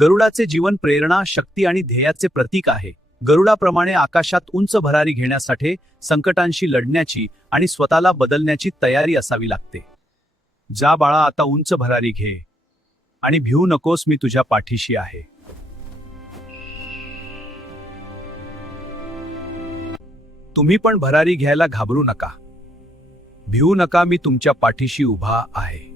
गरुडाचे जीवन प्रेरणा, शक्ती आणि ध्येयाचे प्रतीक आहे. गरुडाप्रमाणे आकाशात उंच भरारी घेण्यासाठी संकटांशी लढण्याची आणि स्वतःला बदलण्याची तयारी असावी लागते. जा बाळा, आता उंच भरारी घे आणि भिवू नकोस, मी तुझ्या पाठीशी आहे. तुम्ही पण भरारी घ्यायला घाबरू नका. भिवू नका, मी तुमच्या पाठीशी उभा आहे.